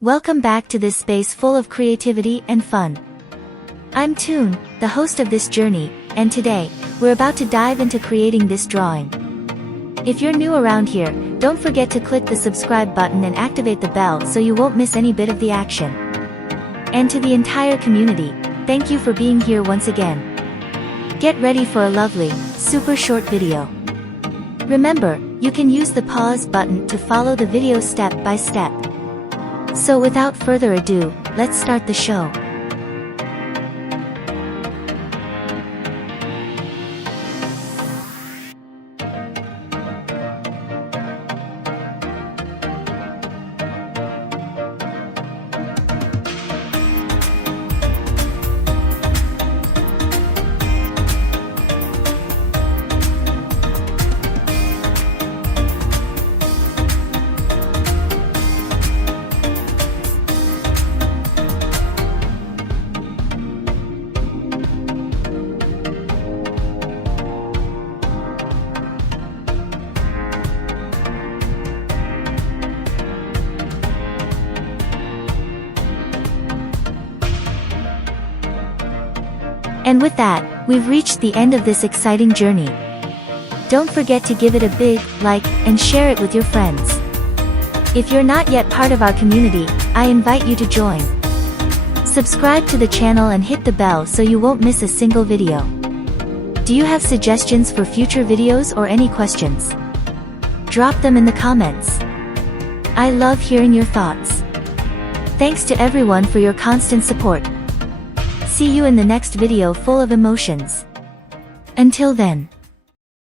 Welcome back to this space full of creativity and fun. I'm Toon, the host of this journey, and today, we're about to dive into creating this drawing. If you're new around here, don't forget to click the subscribe button and activate the bell so you won't miss any bit of the action. And to the entire community, thank you for being here once again. Get ready for a lovely, super short video. Remember, you can use the pause button to follow the video step by step. So without further ado, let's start the show. And with that, we've reached the end of this exciting journey. Don't forget to give it a big like and share it with your friends. If you're not yet part of our community, I invite you to join. Subscribe to the channel and hit the bell so you won't miss a single video. Do you have suggestions for future videos or any questions? Drop them in the comments. I love hearing your thoughts. Thanks to everyone for your constant support. See you in the next video full of emotions. Until then.